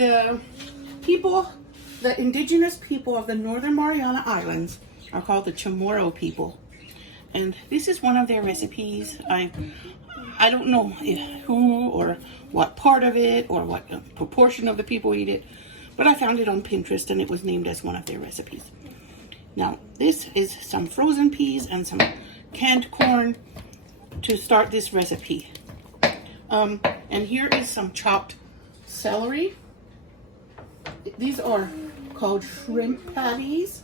The people, the indigenous people of the Northern Mariana Islands are called the Chamorro people. And this is one of their recipes. I don't know who or what part of it or what proportion of the people eat it, but I found it on Pinterest and it was named as one of their recipes. Now, this is some frozen peas and some canned corn to start this recipe. And here is some chopped celery. These are called shrimp patties.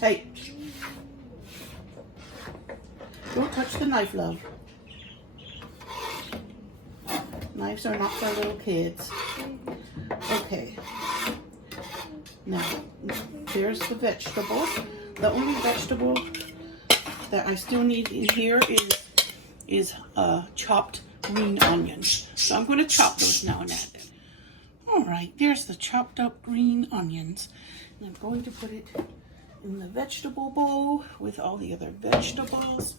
Hey, don't touch the knife, love. Knives are not for little kids. Okay. Now, there's the vegetables. The only vegetable that I still need in here is chopped green onions. So I'm going to chop those now and then. All right, there's the chopped up green onions. And I'm going to put it in the vegetable bowl with all the other vegetables.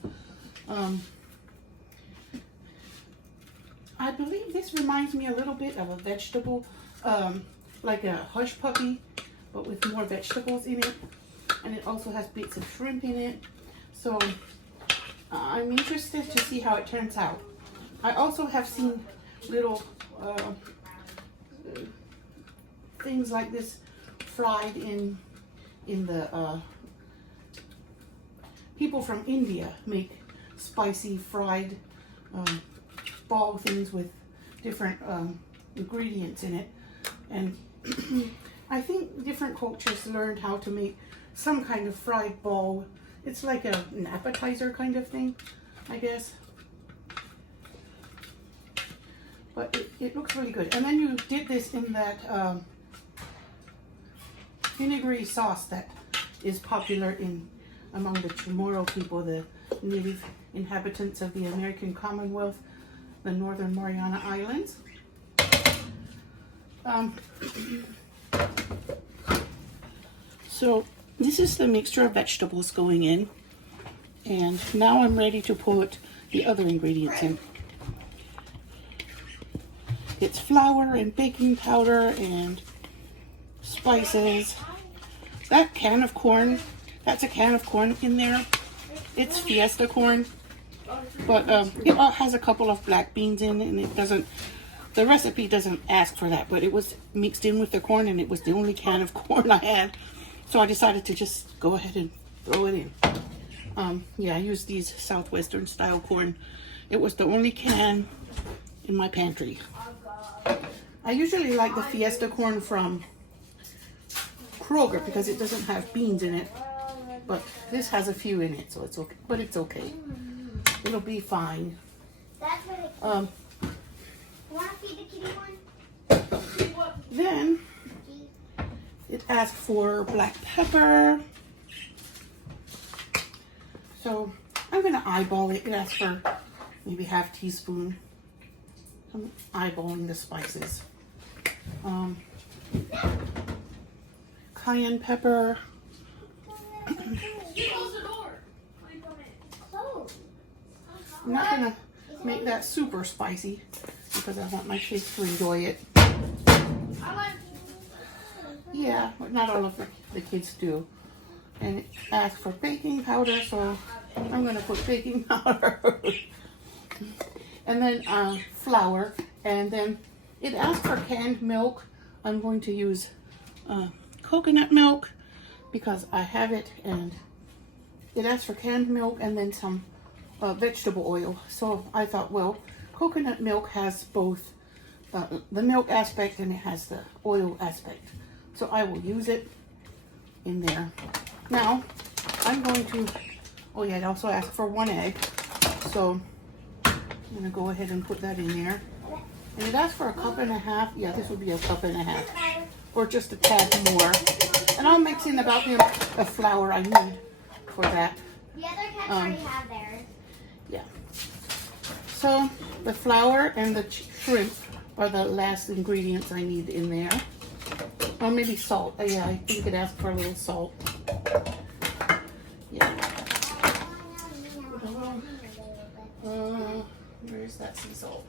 I believe this reminds me a little bit of a vegetable, like a hush puppy, but with more vegetables in it. And it also has bits of shrimp in it. So I'm interested to see how it turns out. I also have seen little things like this fried in the people from India make spicy fried ball things with different ingredients in it, and I think different cultures learned how to make some kind of fried ball. It's like an appetizer kind of thing, I guess. But it looks really good. And then you dip this in that vinegary sauce that is popular among the Chamorro people, the native inhabitants of the American Commonwealth, the Northern Mariana Islands. So this is the mixture of vegetables going in, and now I'm ready to put the other ingredients in. It's flour and baking powder and spices. That can of corn, that's a can of corn in there. It's Fiesta corn, but it has a couple of black beans in it, and it doesn't, the recipe doesn't ask for that, but it was mixed in with the corn, and it was the only can of corn I had, so I decided to just go ahead and throw it in. Yeah, I used these Southwestern style corn. It was the only can in my pantry. I usually like the Fiesta corn from Kroger because it doesn't have beans in it, but this has a few in it, so it's okay. But it's okay. It'll be fine. Then it asks for black pepper, so I'm gonna eyeball it. It asks for maybe half teaspoon. I'm eyeballing the spices. Cayenne pepper. I'm not gonna make that super spicy because I want my kids to enjoy it. Yeah, but not all of the kids do. And it asks for baking powder, so I'm gonna put baking powder. And then flour, and then it asks for canned milk. I'm going to use coconut milk because I have it, and it asks for canned milk and then some vegetable oil. So I thought, well, coconut milk has both the milk aspect and it has the oil aspect. So I will use it in there. Now, I'm going to, oh yeah, it also asks for 1 egg. So I'm gonna go ahead and put that in there. And it asks for a cup and a half. Yeah, this would be a cup and a half, or just a tad more. And I'll mix in about the amount of flour I need for that. The other cats already have theirs. Yeah. So the flour and the shrimp are the last ingredients I need in there. Or maybe salt. Yeah, I think it asks for a little salt. Yeah. Where's that sea salt?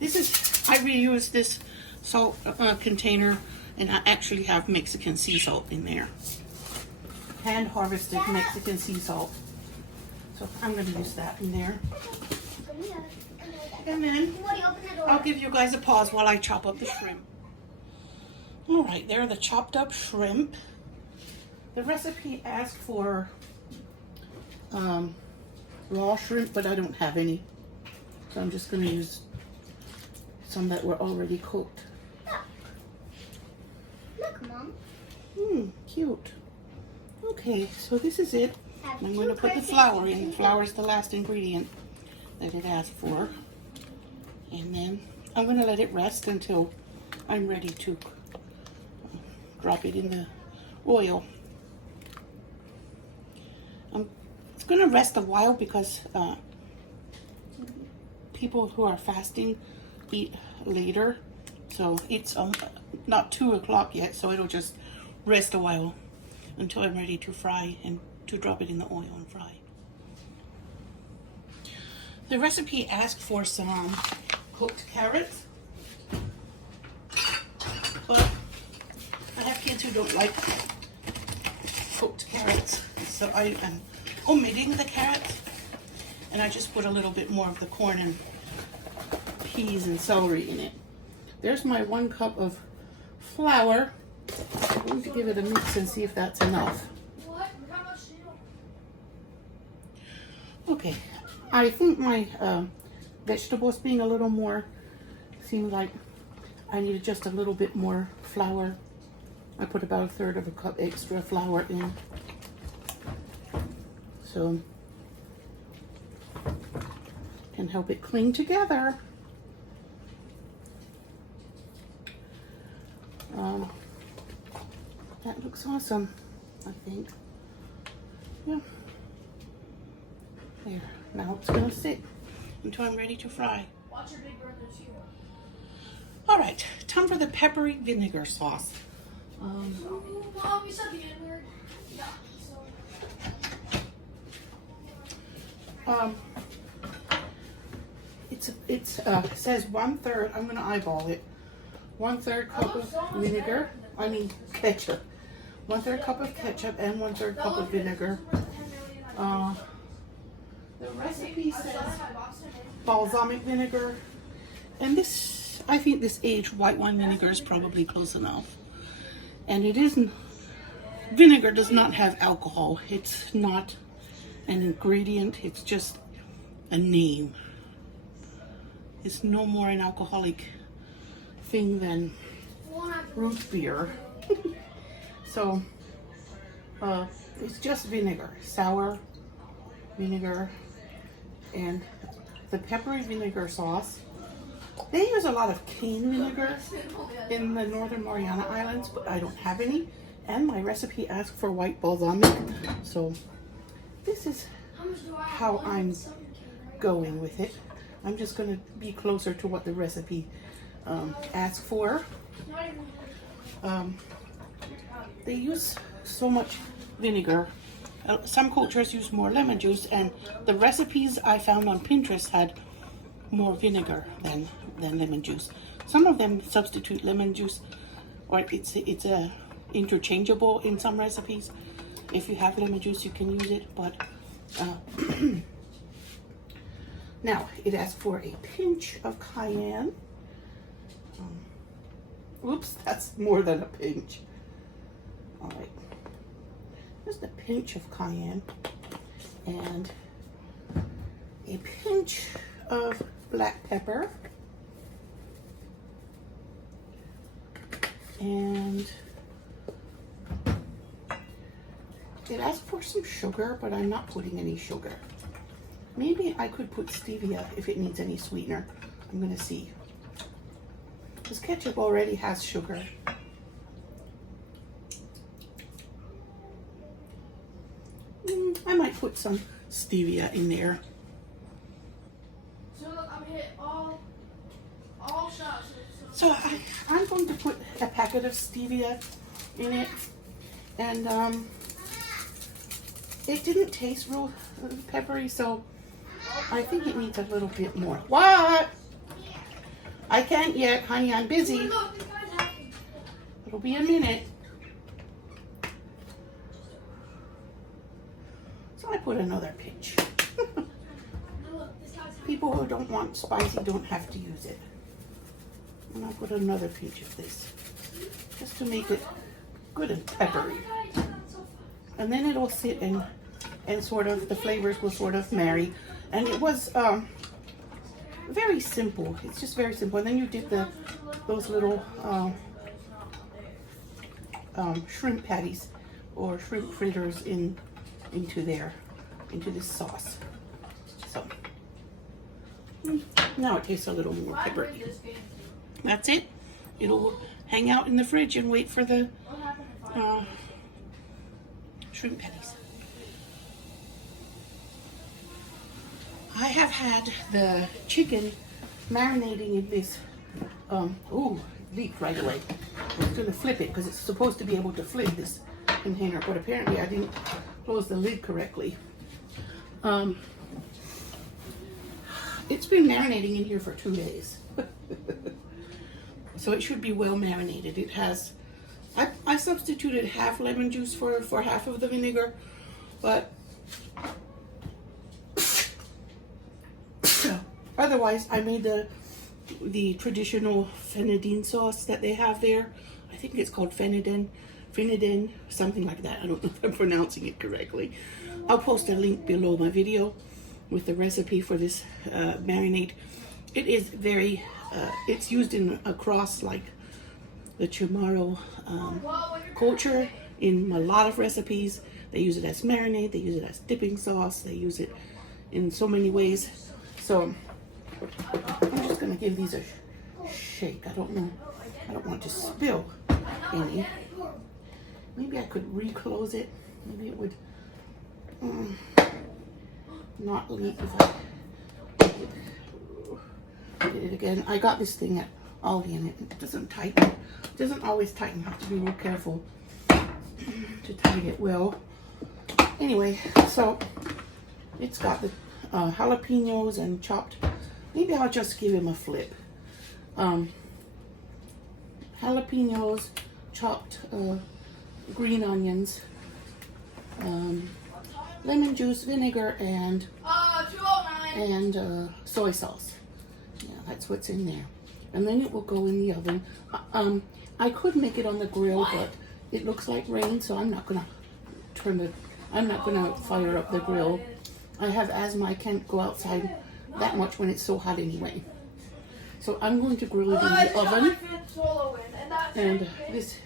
I reuse this salt container, and I actually have Mexican sea salt in there. Hand harvested Mexican sea salt. So I'm going to use that in there. And then I'll give you guys a pause while I chop up the shrimp. All right, there are the chopped up shrimp. The recipe asked for raw shrimp, but I don't have any. So I'm just going to use some that were already cooked. Look, Mom. Cute. Okay, so this is it. I'm going to put the flour in. Flour is the last ingredient that it asked for. And then I'm going to let it rest until I'm ready to drop it in the oil. It's going to rest a while because people who are fasting eat later. So it's not 2 o'clock yet, so it'll just rest a while until I'm ready to fry and to drop it in the oil and fry. The recipe asked for some cooked carrots, but I have kids who don't like cooked carrots, so I am omitting the carrots, and I just put a little bit more of the corn and peas and celery in it. There's my 1 cup of flour. I'm going to give it a mix and see if that's enough. Okay, I think my vegetables being a little more, seemed like I needed just a little bit more flour. I put about 1/3 of a cup extra flour in. So, can help it cling together. That looks awesome, I think. Yeah. There. Now it's going to sit until I'm ready to fry. Watch your big brothers here. All right, time for the peppery vinegar sauce. Mom, you said the N-word. Yeah. It says 1/3. I'm going to eyeball it. 1/3 cup of vinegar. I mean ketchup. 1/3 cup of ketchup and 1/3 cup of vinegar. The recipe says balsamic vinegar, and this, I think this aged white wine vinegar is probably close enough. And it isn't, vinegar does not have alcohol. It's not an ingredient, it's just a name. It's no more an alcoholic thing than root beer. So it's just vinegar, sour vinegar, and the peppery vinegar sauce. They use a lot of cane vinegar in the Northern Mariana Islands, but I don't have any. And my recipe asked for white balsamic, so this is how I'm going with it. I'm just going to be closer to what the recipe asked for. They use so much vinegar. Some cultures use more lemon juice, and the recipes I found on Pinterest had more vinegar than lemon juice. Some of them substitute lemon juice, or it's interchangeable in some recipes. If you have lemon juice, you can use it, but now it asks for a pinch of cayenne. Oops, that's more than a pinch. All right, just a pinch of cayenne and a pinch of black pepper, and it asks for some sugar, but I'm not putting any sugar. Maybe I could put stevia if it needs any sweetener. I'm gonna see. This ketchup already has sugar. I might put some stevia in there. So look, I'm hit all shots. So I'm going to put a packet of stevia in it, and it didn't taste real peppery, so I think it needs a little bit more. What? I can't yet, honey. I'm busy. Look, this guy's hacking. It'll be a minute. So I put another pinch. Look, this guy's hacking. People who don't want spicy don't have to use it. And I'll put another pinch of this, just to make it good and peppery. And then it'll sit and sort of, the flavors will sort of marry. And it was very simple. It's just very simple. And then you dip those little shrimp patties or shrimp fritters into this sauce. So now it tastes a little more peppery. That's it. It'll hang out in the fridge and wait for the shrimp patties. I have had the chicken marinating in this. Ooh, leaked right away. I was gonna flip it because it's supposed to be able to flip this container, but apparently I didn't close the lid correctly. It's been marinating in here for 2 days. So it should be well marinated. It has, I substituted half lemon juice for half of the vinegar, but otherwise I made the traditional Finadene sauce that they have there. I think it's called Finadene, something like that. I don't know if I'm pronouncing it correctly. I'll post a link below my video with the recipe for this marinade. It is very, it's used across like the Chamorro culture in a lot of recipes. They use it as marinade, they use it as dipping sauce, they use it in so many ways. So I'm just gonna give these a shake. I don't know, I don't want to spill any. Maybe I could reclose it. Maybe it would not leak if I did it again. I got this thing at Aldi and it doesn't tighten. It doesn't always tighten. You have to be real careful to tighten it well. Anyway, so it's got the jalapenos and chopped. Maybe I'll just give him a flip. Jalapenos, chopped green onions, lemon juice, vinegar, and 209. soy sauce. Yeah, that's what's in there. And then it will go in the oven. I could make it on the grill, but it looks like rain, so I'm not gonna fire up the grill. I have asthma. I can't go outside that much when it's so hot anyway. So I'm going to grill it in the oven, and this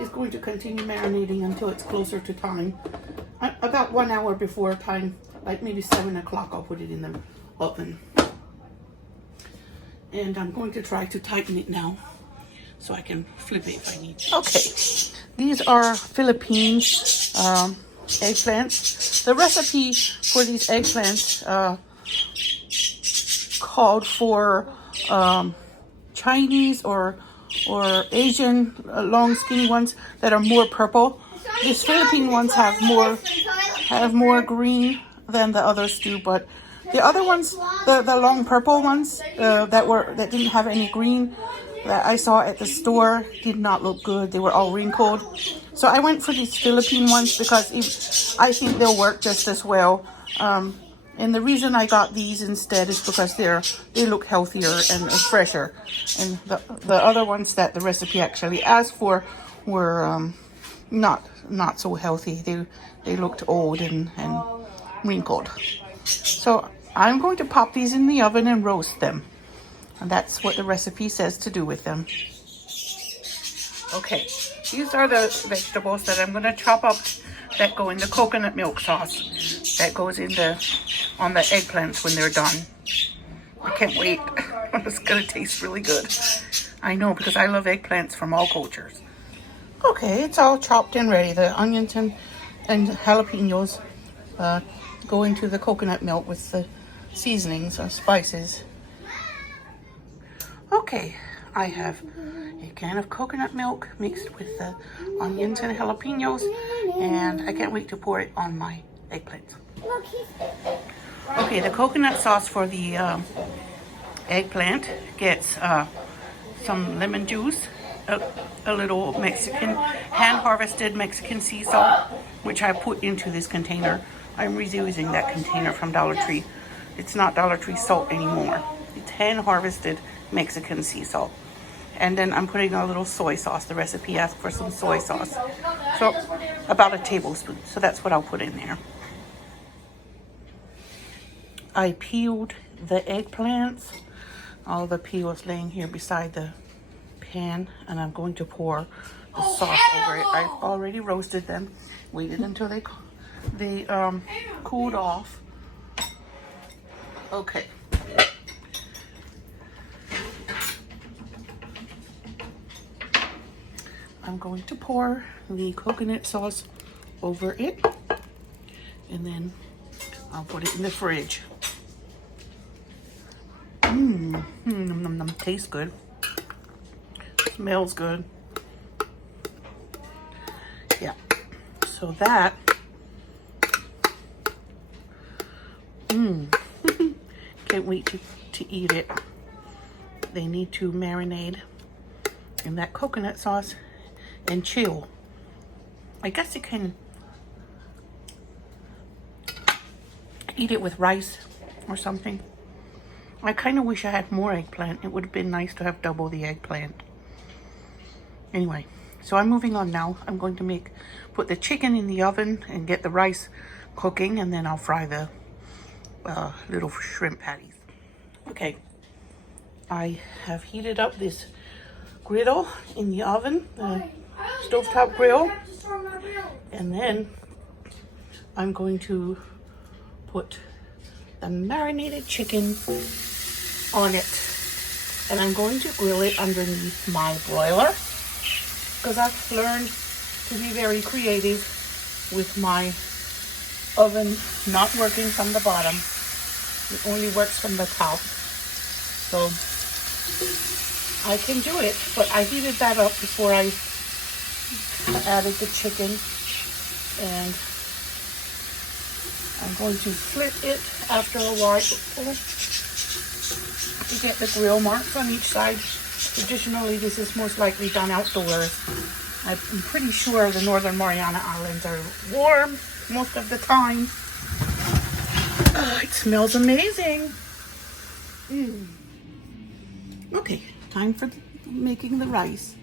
is going to continue marinating until it's closer to time. About 1 hour before time, like maybe 7 o'clock, I'll put it in the oven. And I'm going to try to tighten it now so I can flip it if I need to. Okay, these are Philippine eggplants. The recipe for these eggplants called for Chinese or Asian long skinny ones that are more purple. These Philippine ones have more green than the others do, but the other ones, the long purple ones that didn't have any green that I saw at the store did not look good. They were all wrinkled. So I went for these Philippine ones because I think they'll work just as well. And the reason I got these instead is because they look healthier and fresher. And the other ones that the recipe actually asked for were not so healthy. They looked old and wrinkled. So I'm going to pop these in the oven and roast them. And that's what the recipe says to do with them. Okay, these are the vegetables that I'm going to chop up that go in the coconut milk sauce that goes on the eggplants when they're done. I can't wait. It's going to taste really good. I know, because I love eggplants from all cultures. Okay, it's all chopped and ready. The onions and jalapenos go into the coconut milk with the seasonings or spices. Okay, I have a can of coconut milk mixed with the onions and jalapenos, and I can't wait to pour it on my eggplants. Okay, the coconut sauce for the Eggplant gets some lemon juice, a little Mexican, hand-harvested Mexican sea salt, which I put into this container. I'm reusing that container from Dollar Tree. It's not Dollar Tree salt anymore. It's hand-harvested Mexican sea salt. And then I'm putting a little soy sauce. The recipe asks for some soy sauce. So about a tablespoon. So that's what I'll put in there. I peeled the eggplants. All the peel is laying here beside the pan, and I'm going to pour the sauce over it. I've already roasted them, waited until they cooled off. Okay. I'm going to pour the coconut sauce over it, and then I'll put it in the fridge. Tastes good. Smells good. Yeah. So that. Can't wait to eat it. They need to marinate in that coconut sauce and chill. I guess you can eat it with rice or something. I kind of wish I had more eggplant. It would have been nice to have double the eggplant. Anyway, so I'm moving on now. I'm going to put the chicken in the oven and get the rice cooking, and then I'll fry the little shrimp patties. Okay, I have heated up this griddle in the oven, the stovetop grill, and then I'm going to put the marinated chicken on it, and I'm going to grill it underneath my broiler, because I've learned to be very creative with my oven not working from the bottom. It only works from the top. So I can do it, but I heated that up before I added the chicken, and I'm going to flip it after a while to get the grill marks on each side. Traditionally, this is most likely done outdoors. I'm pretty sure the Northern Mariana Islands are warm most of the time. Oh, it smells amazing. Okay, time for making the rice.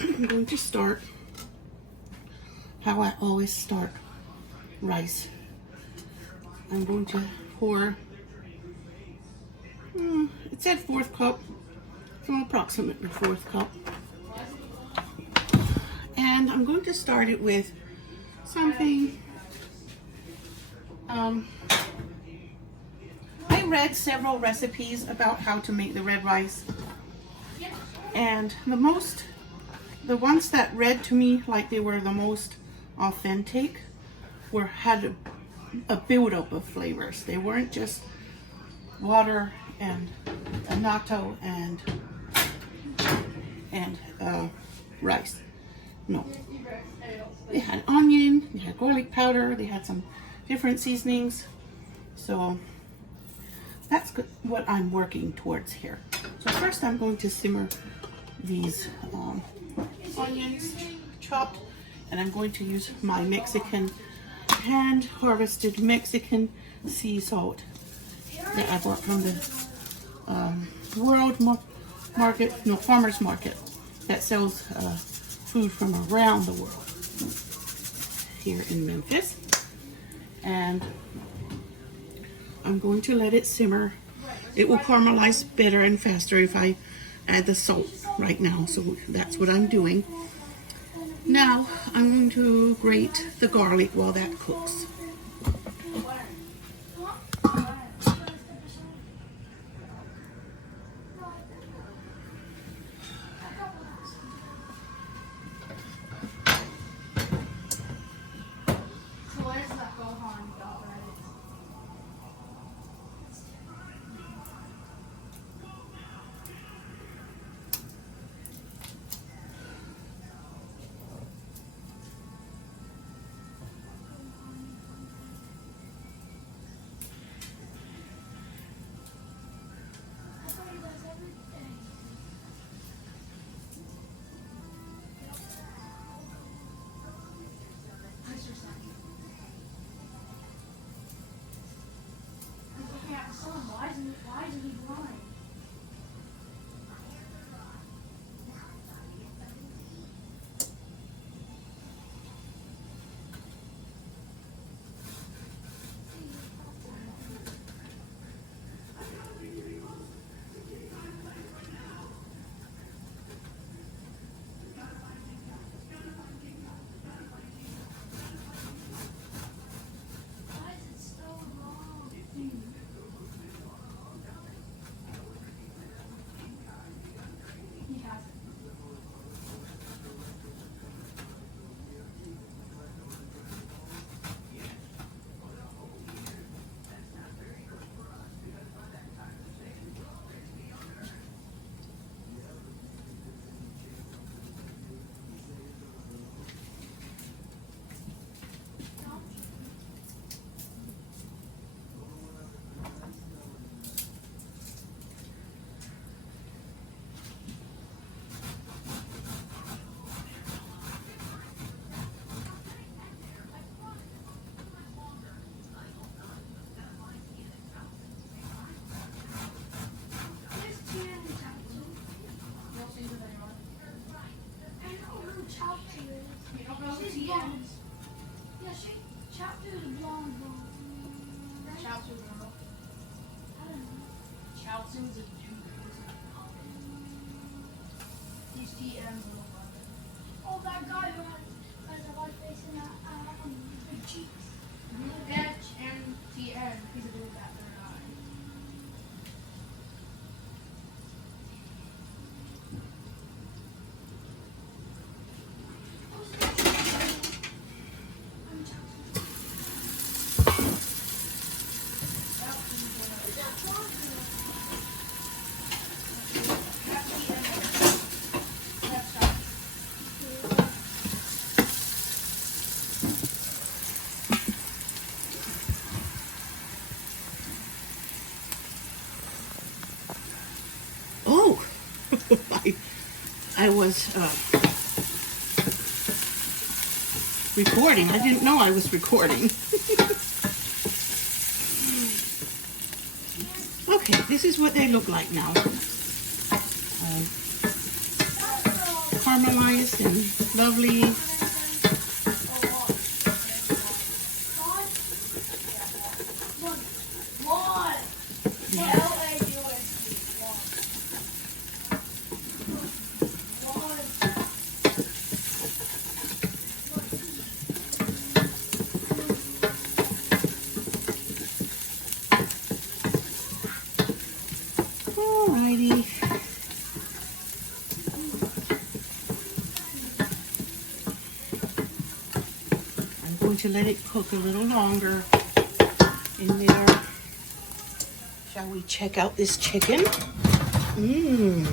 I'm going to start how I always start rice. I'm going to pour, it said 4th cup, so approximately 4th cup. And I'm going to start it with something, I read several recipes about how to make the red rice, and the ones that read to me like they were the most authentic had a buildup of flavors. They weren't just water and annatto and rice. No. They had onion, they had garlic powder, they had some different seasonings. So that's what I'm working towards here. So first I'm going to simmer these onions chopped, and I'm going to use my Mexican hand-harvested Mexican sea salt that I bought from the farmer's market that sells food from around the world here in Memphis. And I'm going to let it simmer. It will caramelize better and faster if I add the salt right now, so that's what I'm doing. Now I'm going to grate the garlic while that cooks. Why is he blind? Why is it so long? He has it. There's two in the capsule. No season anymore. I know who chopped you is. You don't know the She's TNs. blonde. Yeah, she chopped you the blonde one. Right? Chaozu, remember? I don't know. Chaozu's a dude. These TNs little brother. Oh, that guy who has a white face and big cheeks. Edge and TN. He's a dude with that third eye. I'm chopped. Oh, I was recording. I didn't know I was recording. Okay, this is what they look like now. Caramelized and lovely. Alrighty. I'm going to let it cook a little longer in there. Shall we check out this chicken? Mmm.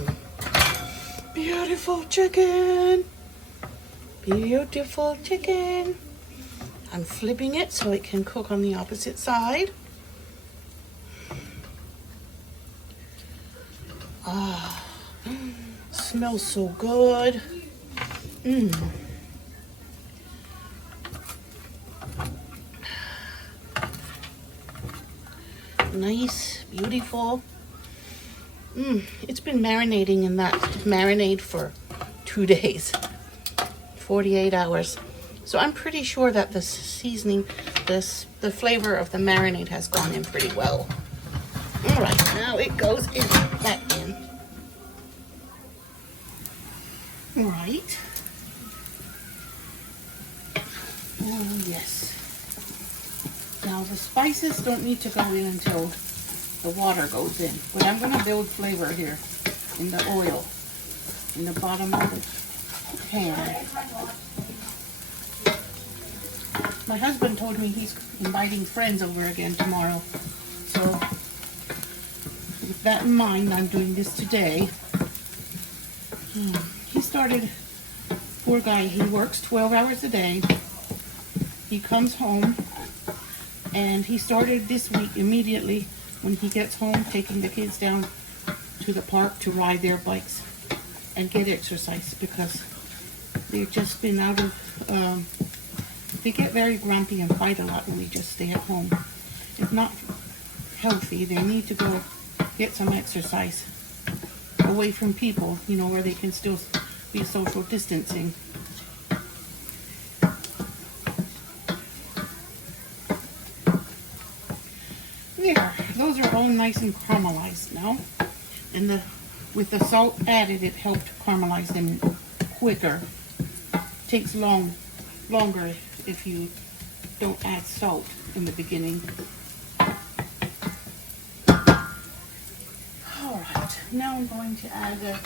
Beautiful chicken. Beautiful chicken. I'm flipping it so it can cook on the opposite side. Ah, smells so good. Mmm. Nice, beautiful. It's been marinating in that marinade for 2 days, 48 hours. So I'm pretty sure that the seasoning, the flavor of the marinade has gone in pretty well. All right, now it goes in, back in. All right. Oh, yes. Now the spices don't need to go in until the water goes in, but I'm going to build flavor here in the oil, in the bottom of the pan. My husband told me he's inviting friends over again tomorrow, so with that in mind, I'm doing this today. He started, poor guy, he works 12 hours a day. He comes home, and he started this week immediately when he gets home, taking the kids down to the park to ride their bikes and get exercise, because they've just been out of, they get very grumpy and fight a lot when we just stay at home. If not healthy, they need to go get some exercise away from people, you know, where they can still be social distancing. There, those are all nice and caramelized now. And with the salt added, it helped caramelize them quicker. Takes longer if you don't add salt in the beginning. Alright, now I'm going to add the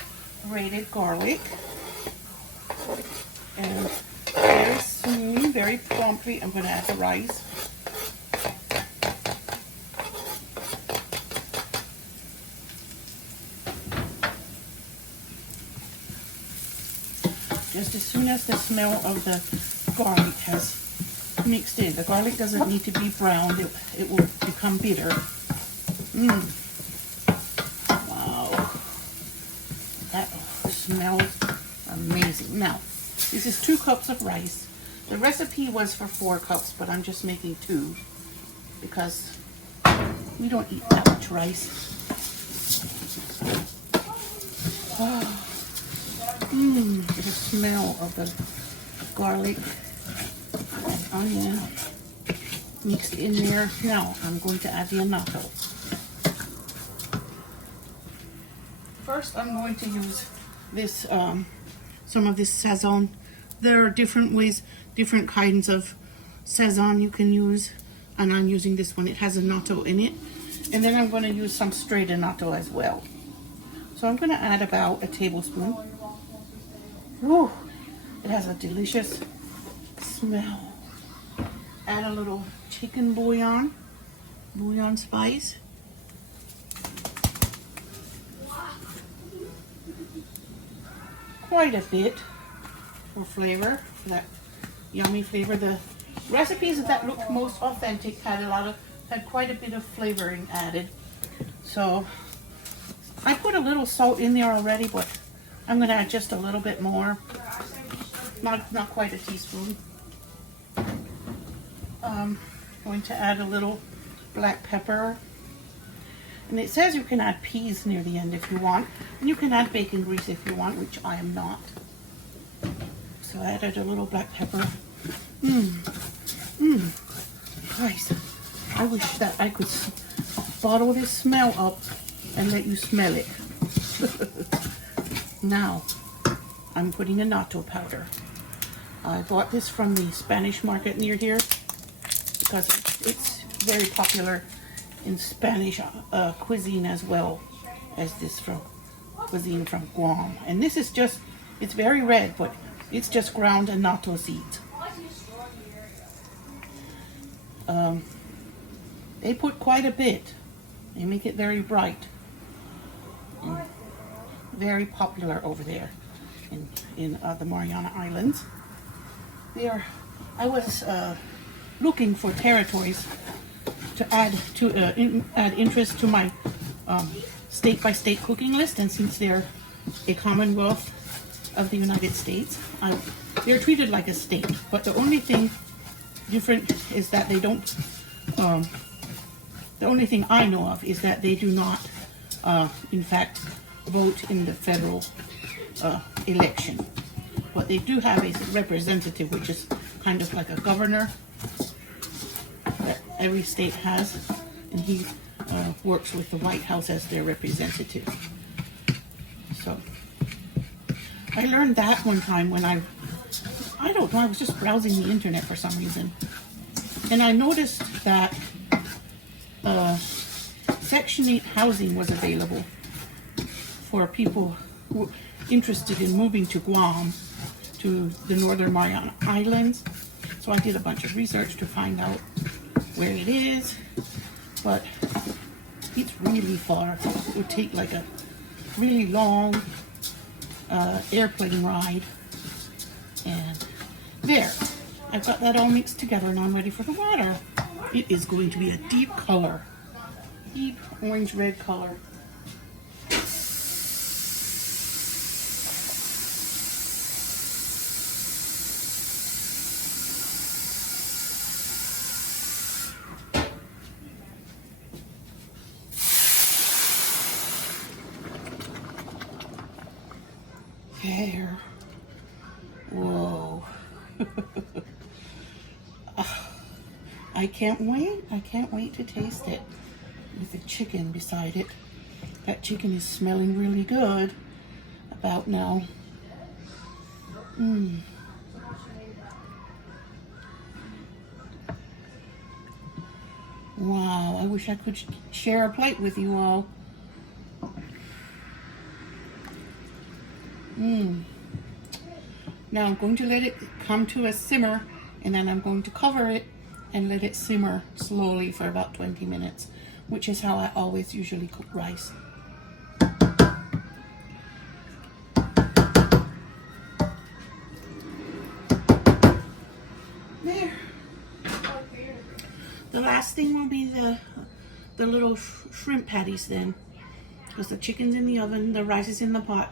grated garlic. And very soon, very promptly, I'm going to add the rice. Just as soon as the smell of the garlic has mixed in. The garlic doesn't need to be browned. It will become bitter. Wow. That smells amazing. Now, this is 2 cups of rice. The recipe was for 4 cups, but I'm just making 2 because we don't eat that much rice. Oh. The smell of the garlic and onion mixed in there. Now I'm going to add the annatto. First I'm going to use this, some of this sazon. There are different ways, different kinds of sazon you can use, and I'm using this one. It has annatto in it. And then I'm going to use some straight annatto as well. So I'm going to add about a tablespoon. Woo! It has a delicious smell. Add a little chicken bouillon spice. Quite a bit for flavor, for that yummy flavor. The recipes that looked most authentic had quite a bit of flavoring added. So I put a little salt in there already, but I'm going to add just a little bit more. Not quite a teaspoon. Going to add a little black pepper. And it says you can add peas near the end if you want. And you can add bacon grease if you want, which I am not. So I added a little black pepper. Christ. I wish that I could bottle this smell up and let you smell it. Now, I'm putting annatto powder. I bought this from the Spanish market near here because it's very popular in Spanish cuisine as well as this cuisine from Guam. And this is just, it's very red, but it's just ground annatto seeds. They put quite a bit. They make it very bright. And very popular over there in the Mariana Islands. I was looking for territories to add interest to my state-by-state cooking list, and since they're a commonwealth of the United States, they're treated like a state. But the only thing different is that they don't. The only thing I know of is that they do not, in fact, vote in the federal election. But they do have a representative, which is kind of like a governor that every state has, and he works with the White House as their representative. So I learned that one time when I don't know, I was just browsing the internet for some reason, and I noticed that Section 8 housing was available for people who were interested in moving to Guam, to the Northern Mariana Islands. So I did a bunch of research to find out where it is, but it's really far. It would take like a really long airplane ride. And there, I've got that all mixed together and I'm ready for the water. It is going to be a deep color, deep orange-red color. There. Whoa. I can't wait. I can't wait to taste it with the chicken beside it. That chicken is smelling really good about now. Mmm. Wow, I wish I could share a plate with you all. Mmm. Now I'm going to let it come to a simmer, and then I'm going to cover it and let it simmer slowly for about 20 minutes, which is how I always usually cook rice. There. The last thing will be the little shrimp patties then, because the chicken's in the oven, the rice is in the pot.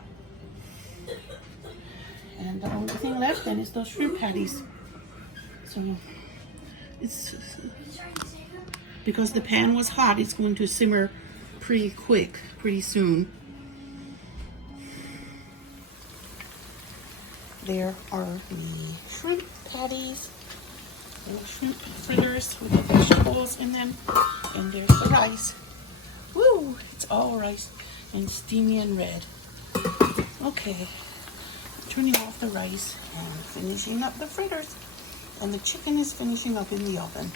And the only thing left then is those shrimp patties. So it's because the pan was hot, it's going to simmer pretty quick, pretty soon. There are the shrimp patties, the shrimp fritters with the vegetables in them, and there's the rice. Woo! It's all rice and steamy and red. Okay. Turning off the rice and finishing up the fritters, and the chicken is finishing up in the oven.